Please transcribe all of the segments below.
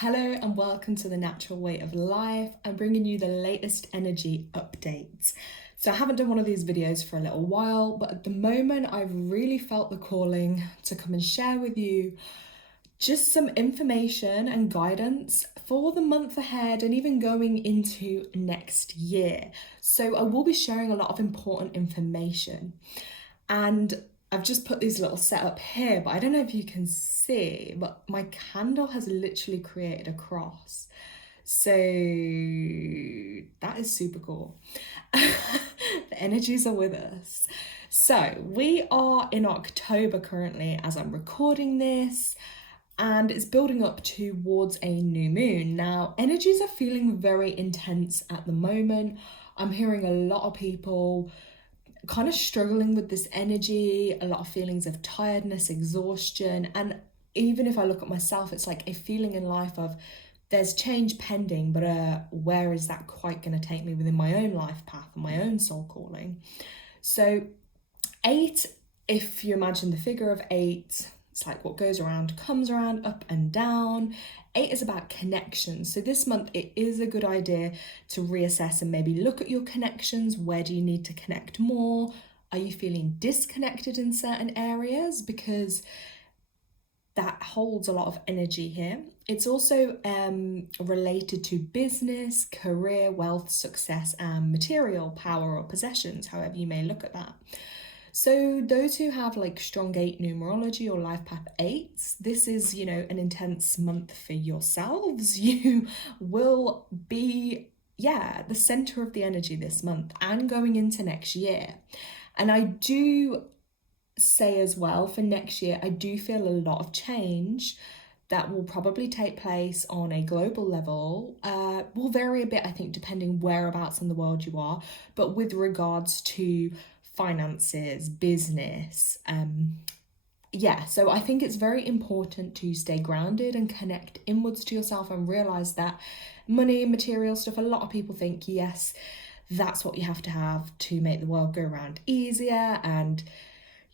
Hello and welcome to the Natural Way of Life. I'm bringing you the latest energy updates. So I haven't done one of these videos for a little while, but at the moment I've really felt the calling to come and share with you just some information and guidance for the month ahead and even going into next year. So I will be sharing a lot of important information, and I've just put these little setup here, but I don't know if you can see, but my candle has literally created a cross. So that is super cool. The energies are with us. So we are in October currently as I'm recording this, and it's building up towards a new moon. Now, energies are feeling very intense at the moment. I'm hearing a lot of people kind of struggling with this energy, a lot of feelings of tiredness, exhaustion. And even if I look at myself, it's like a feeling in life of there's change pending, but where is that quite going to take me within my own life path and my own soul calling? So, 8, if you imagine the figure of 8, it's like what goes around comes around, up and down. 8 is about connections. So this month it is a good idea to reassess and maybe look at your connections. Where do you need to connect more? Are you feeling disconnected in certain areas? Because that holds a lot of energy here. It's also related to business, career, wealth, success, and material power or possessions, however you may look at that. So those who have like strong 8 numerology or life path 8s, this is, an intense month for yourselves. You will be, the center of the energy this month and going into next year. And I do say as well, for next year, I do feel a lot of change that will probably take place on a global level. Will vary a bit, I think, depending whereabouts in the world you are, but with regards to finances, business, so I think it's very important to stay grounded and connect inwards to yourself and realize that money, material stuff, a lot of people think, yes, that's what you have to make the world go round easier, and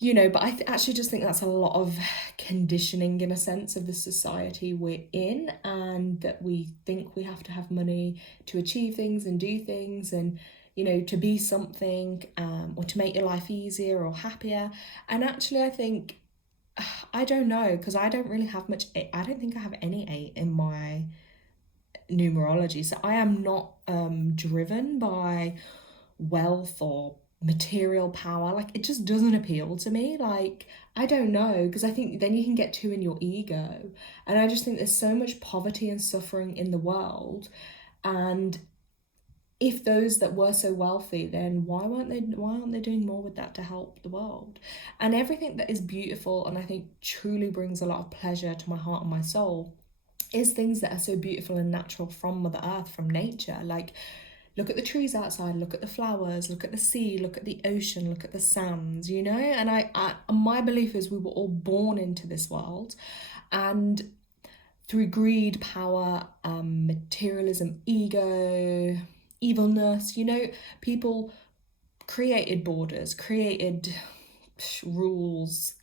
but I actually just think that's a lot of conditioning in a sense of the society we're in, and that we think we have to have money to achieve things and do things and to be something, or to make your life easier or happier. And actually I think, I don't know, because I don't really have much, I don't think I have any 8 in my numerology. So I am not driven by wealth or material power. Like, it just doesn't appeal to me. Like, I don't know, because I think then you can get too in your ego. And I just think there's so much poverty and suffering in the world. And if those that were so wealthy, then why aren't they doing more with that to help the world? And everything that is beautiful and I think truly brings a lot of pleasure to my heart and my soul is things that are so beautiful and natural from Mother Earth, from nature. Like, look at the trees outside, look at the flowers, look at the sea, look at the ocean, look at the sands, and I my belief is we were all born into this world, and through greed, power, materialism, ego, evilness, people created borders, created rules,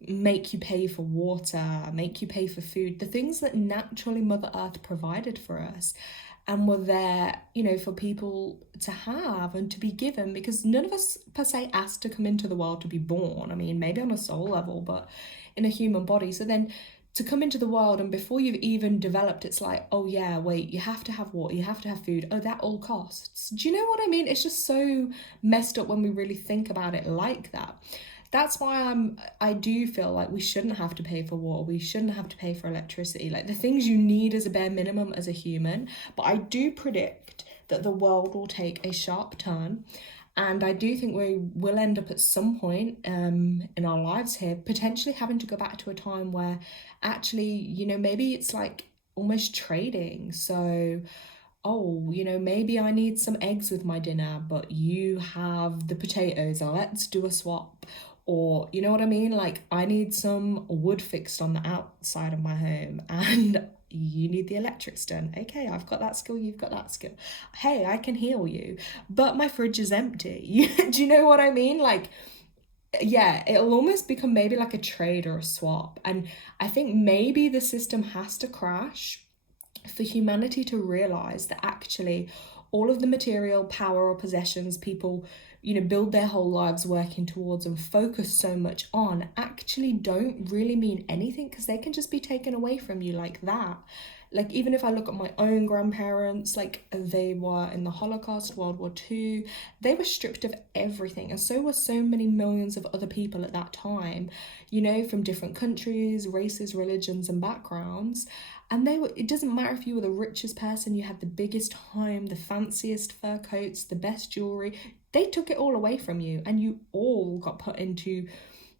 make you pay for water, make you pay for food, the things that naturally Mother Earth provided for us and were there, for people to have and to be given, because none of us per se asked to come into the world to be born. I mean, maybe on a soul level, but in a human body. So then to come into the world, and before you've even developed, it's like, oh yeah, wait, you have to have water, you have to have food. Oh, that all costs. Do you know what I mean? It's just so messed up when we really think about it like that. That's why I do feel like we shouldn't have to pay for water, we shouldn't have to pay for electricity, like the things you need as a bare minimum as a human. But I do predict that the world will take a sharp turn, and I do think we will end up at some point in our lives here potentially having to go back to a time where actually, maybe it's like almost trading. So, oh, maybe I need some eggs with my dinner, but you have the potatoes, and let's do a swap. Or, you know what I mean? Like, I need some wood fixed on the outside of my home, and you need the electrics done. Okay, I've got that skill, you've got that skill. Hey, I can heal you, but my fridge is empty. Do you know what I mean? Like, yeah, it'll almost become maybe like a trade or a swap. And I think maybe the system has to crash for humanity to realize that actually all of the material power or possessions people, build their whole lives working towards and focus so much on actually don't really mean anything, because they can just be taken away from you like that. Like, even if I look at my own grandparents, like, they were in the Holocaust, World War II, they were stripped of everything, and so were so many millions of other people at that time, from different countries, races, religions, and backgrounds. And it doesn't matter if you were the richest person, you had the biggest home, the fanciest fur coats, the best jewelry, they took it all away from you, and you all got put into,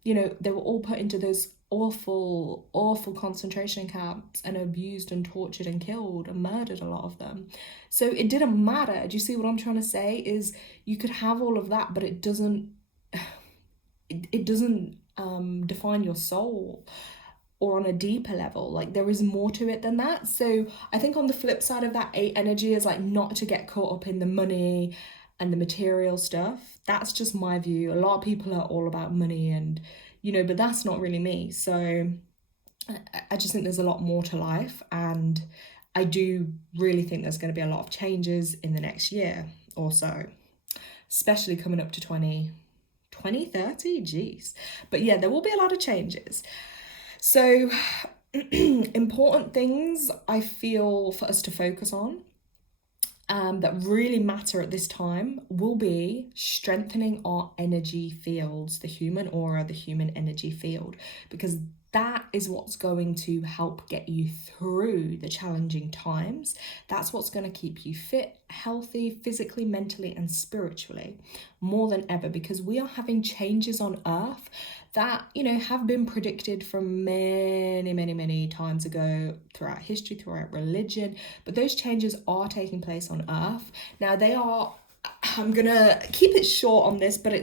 they were all put into those awful, awful concentration camps and abused and tortured and killed and murdered, a lot of them. So it didn't matter. Do you see what I'm trying to say? Is you could have all of that, but it doesn't define your soul, or on a deeper level. Like, there is more to it than that. So I think on the flip side of that 8 energy is like not to get caught up in the money and the material stuff. That's just my view. A lot of people are all about money and, but that's not really me. So I just think there's a lot more to life, and I do really think there's going to be a lot of changes in the next year or so, especially coming up to 2030, geez. But yeah, there will be a lot of changes. So important things I feel for us to focus on that really matter at this time will be strengthening our energy fields, the human aura, the human energy field, because that is what's going to help get you through the challenging times. That's what's going to keep you fit, healthy, physically, mentally, and spiritually more than ever, because we are having changes on Earth that, have been predicted from many, many, many times ago throughout history, throughout religion. But those changes are taking place on Earth. Now, I'm going to keep it short on this, but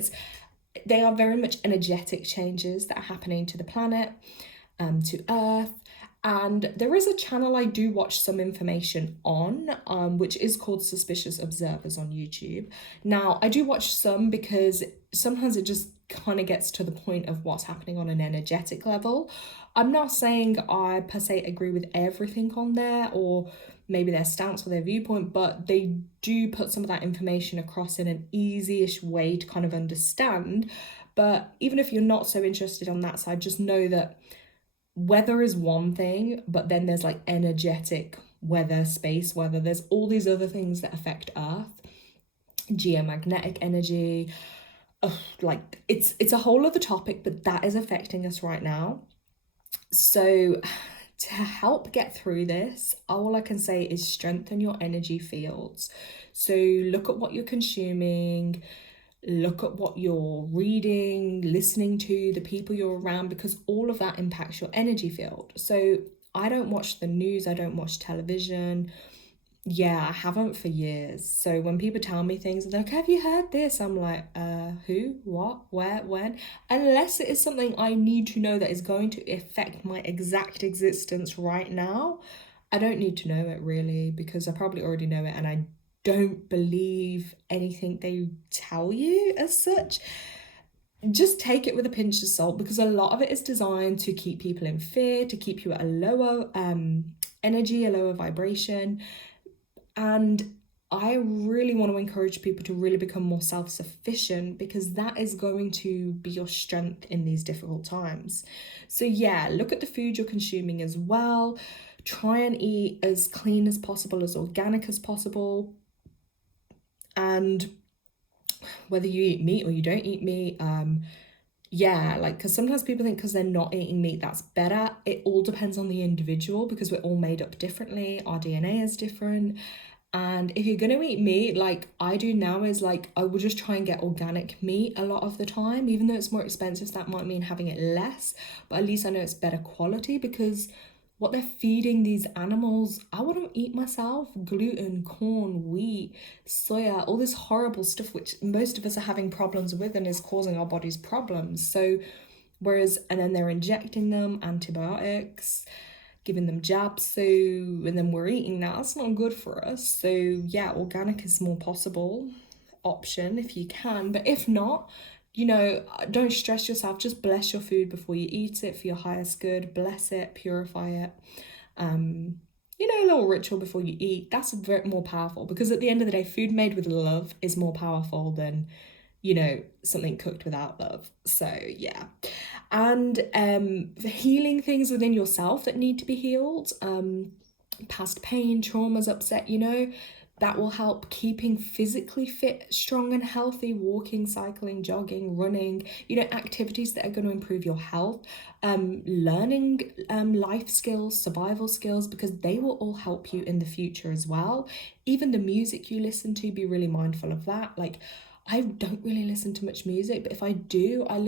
they are very much energetic changes that are happening to the planet, to Earth. And there is a channel I do watch some information on, which is called Suspicious Observers on YouTube. Now, I do watch some because sometimes it just kind of gets to the point of what's happening on an energetic level. I'm not saying I per se agree with everything on there, or maybe their stance or their viewpoint, but they do put some of that information across in an easy-ish way to kind of understand. But even if you're not so interested on that side, just know that weather is one thing, but then there's like energetic weather, space weather, there's all these other things that affect Earth, geomagnetic energy. Like, it's a whole other topic, but that is affecting us right now. So to help get through this, all I can say is strengthen your energy fields. So look at what you're consuming, look at what you're reading, listening to, the people you're around, because all of that impacts your energy field. So I don't watch the news, I don't watch television. Yeah, I haven't for years. So when people tell me things, they're like, have you heard this? I'm like, who, what, where, when? Unless it is something I need to know that is going to affect my exact existence right now, I don't need to know it really, because I probably already know it, and I don't believe anything they tell you as such. Just take it with a pinch of salt, because a lot of it is designed to keep people in fear, to keep you at a lower energy, a lower vibration. And I really want to encourage people to really become more self-sufficient, because that is going to be your strength in these difficult times. So yeah, look at the food you're consuming as well. Try and eat as clean as possible, as organic as possible. And whether you eat meat or you don't eat meat, yeah, like, because sometimes people think because they're not eating meat that's better. It all depends on the individual, because we're all made up differently, our DNA is different. And if you're gonna eat meat, like I do now, is like I will just try and get organic meat a lot of the time, even though it's more expensive. So that might mean having it less, but at least I know it's better quality, because what they're feeding these animals, I wouldn't eat myself. Gluten, corn, wheat, soya, all this horrible stuff which most of us are having problems with and is causing our bodies problems. So and then they're injecting them antibiotics, giving them jabs, so, and then we're eating that. That's not good for us. So yeah, organic is more possible option if you can, but if not, don't stress yourself. Just bless your food before you eat it for your highest good. Bless it, purify it. little ritual before you eat. That's very more powerful, because at the end of the day, food made with love is more powerful than, you know, something cooked without love. So yeah. And healing things within yourself that need to be healed, past pain, traumas, upset, you know, that will help keeping physically fit, strong and healthy, walking, cycling, jogging, running, you know, activities that are going to improve your health, learning life skills, survival skills, because they will all help you in the future as well. Even the music you listen to, be really mindful of that. Like, I don't really listen to much music, but if I do, I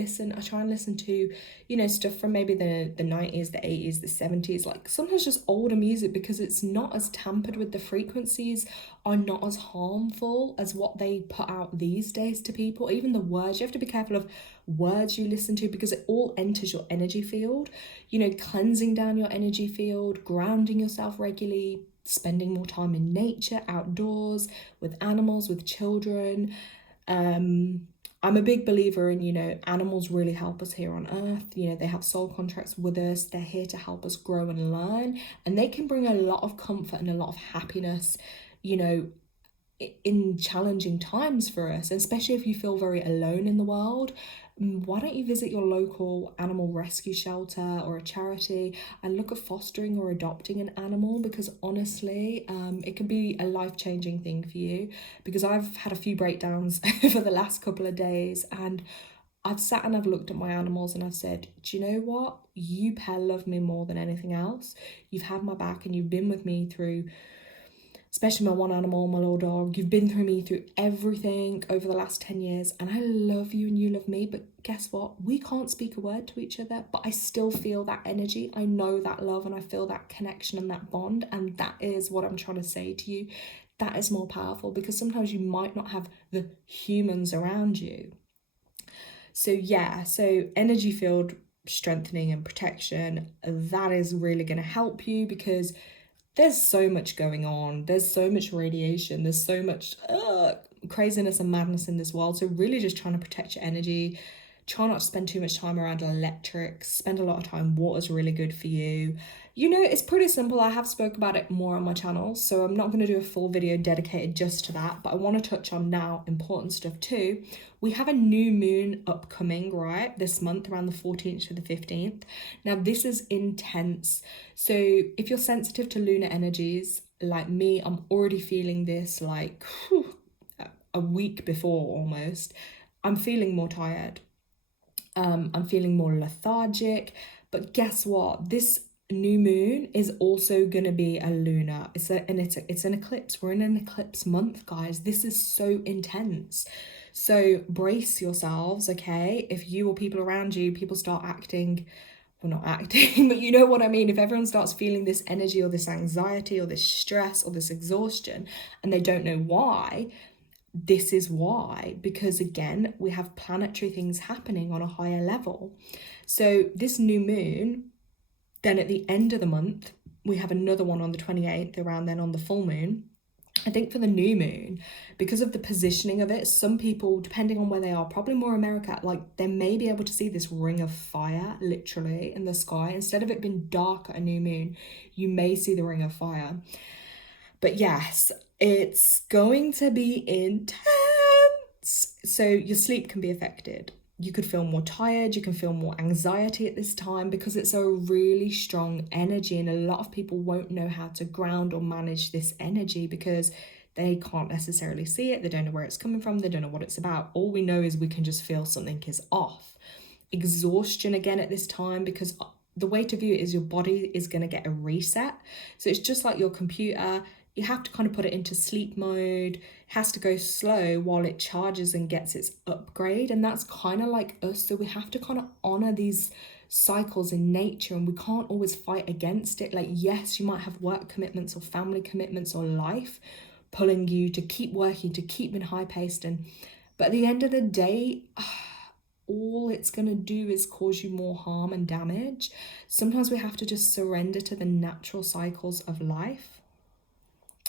try and listen to, you know, stuff from maybe the 90s, the 80s, the 70s, like sometimes just older music, because it's not as tampered with. The frequencies are not as harmful as what they put out these days to people. Even the words, you have to be careful of words you listen to, because it all enters your energy field, you know, cleansing down your energy field, grounding yourself regularly, spending more time in nature, outdoors, with animals, with children. I'm a big believer in, you know, animals really help us here on earth. You know, they have soul contracts with us. They're here to help us grow and learn, and they can bring a lot of comfort and a lot of happiness, you know, in challenging times for us, especially if you feel very alone in the world. Why don't you visit your local animal rescue shelter or a charity and look at fostering or adopting an animal? Because honestly, it can be a life-changing thing for you, because I've had a few breakdowns over the last couple of days, and I've sat and I've looked at my animals and I've said, do you know what? You pair love me more than anything else. You've had my back and you've been with me through, especially my one animal, my little dog. You've been through me through everything over the last 10 years, and I love you and you love me. But guess what? We can't speak a word to each other, but I still feel that energy. I know that love and I feel that connection and that bond. And that is what I'm trying to say to you. That is more powerful, because sometimes you might not have the humans around you. So yeah, so energy field strengthening and protection, that is really going to help you, because there's so much going on. There's so much radiation. There's so much craziness and madness in this world. So really just trying to protect your energy. Try not to spend too much time around electrics. Spend a lot of time. Water's really good for you. You know, it's pretty simple. I have spoke about it more on my channel, so I'm not going to do a full video dedicated just to that, but I want to touch on now important stuff too. We have a new moon upcoming, right, this month, around the 14th to the 15th. Now, this is intense. So if you're sensitive to lunar energies, like me, I'm already feeling this like a week before almost. I'm feeling more tired. I'm feeling more lethargic. But guess what? This new moon is also going to be a lunar. It's an eclipse. We're in an eclipse month, guys. This is so intense. So brace yourselves, okay? If you or people around you, people start acting, well, not acting, but you know what I mean. If everyone starts feeling this energy or this anxiety or this stress or this exhaustion, and they don't know why, this is why. Because again, we have planetary things happening on a higher level. So this new moon, then at the end of the month, we have another one on the 28th, around then on the full moon. I think for the new moon, because of the positioning of it, some people, depending on where they are, probably more America, like they may be able to see this ring of fire literally in the sky. Instead of it being dark at a new moon, you may see the ring of fire. But yes, it's going to be intense. So your sleep can be affected. You could feel more tired, you can feel more anxiety at this time, because it's a really strong energy, and a lot of people won't know how to ground or manage this energy because they can't necessarily see it. They don't know where it's coming from. They don't know what it's about. All we know is we can just feel something is off. Exhaustion again at this time, because the way to view it is your body is going to get a reset. So it's just like your computer. You have to kind of put it into sleep mode. It has to go slow while it charges and gets its upgrade. And that's kind of like us. So we have to kind of honor these cycles in nature, and we can't always fight against it. Like, yes, you might have work commitments or family commitments or life pulling you to keep working, to keep in high paced. But at the end of the day, all it's going to do is cause you more harm and damage. Sometimes we have to just surrender to the natural cycles of life.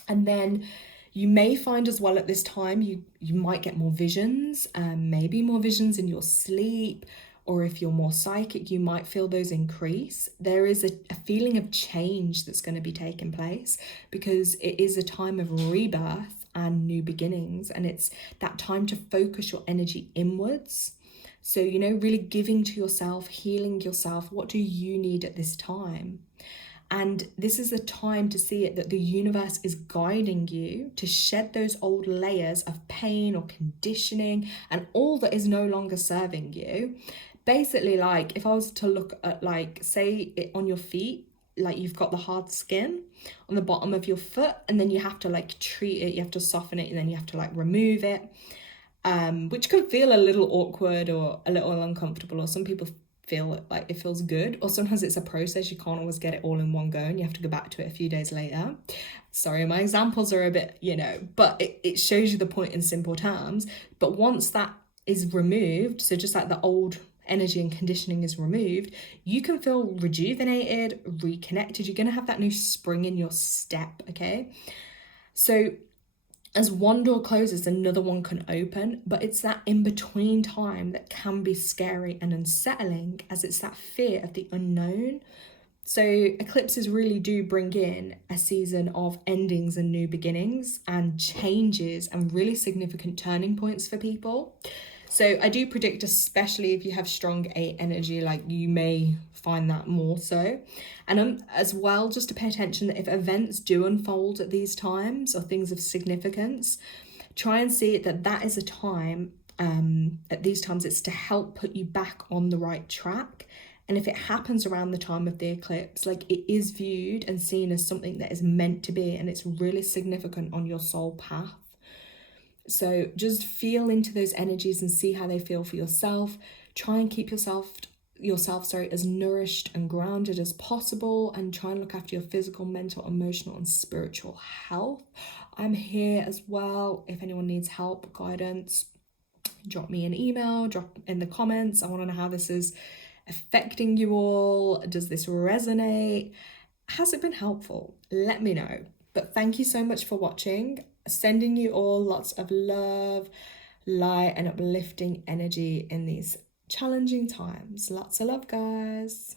And then you may find as well at this time, you might get more visions, maybe more visions in your sleep, or if you're more psychic, you might feel those increase. There is a feeling of change that's going to be taking place, because it is a time of rebirth and new beginnings, and it's that time to focus your energy inwards. So, you know, really giving to yourself, healing yourself. What do you need at this time? And this is the time to see it, that the universe is guiding you to shed those old layers of pain or conditioning and all that is no longer serving you. Basically, like if I was to look at, like, say it on your feet, like you've got the hard skin on the bottom of your foot, and then you have to like treat it, you have to soften it, and then you have to like remove it, which can feel a little awkward or a little uncomfortable, or some people feel like it feels good, or sometimes it's a process. You can't always get it all in one go and you have to go back to it a few days later. Sorry, my examples are a bit, you know, but it shows you the point in simple terms. But once that is removed, so just like the old energy and conditioning is removed, you can feel rejuvenated, reconnected. You're going to have that new spring in your step, okay? So as one door closes, another one can open, but it's that in-between time that can be scary and unsettling, as it's that fear of the unknown. So eclipses really do bring in a season of endings and new beginnings and changes and really significant turning points for people. So I do predict, especially if you have strong 8 energy, like you may find that more so. And as well, just to pay attention that if events do unfold at these times or things of significance, try and see it that is a time, at these times, it's to help put you back on the right track. And if it happens around the time of the eclipse, like it is viewed and seen as something that is meant to be, and it's really significant on your soul path. So just feel into those energies and see how they feel for yourself. Try and keep yourself as nourished and grounded as possible, and try and look after your physical, mental, emotional, and spiritual health. I'm here as well. If anyone needs help, guidance, drop me an email, drop in the comments. I want to know how this is affecting you all. Does this resonate? Has it been helpful? Let me know. But thank you so much for watching. Sending you all lots of love, light, and uplifting energy in these challenging times. Lots of love, guys.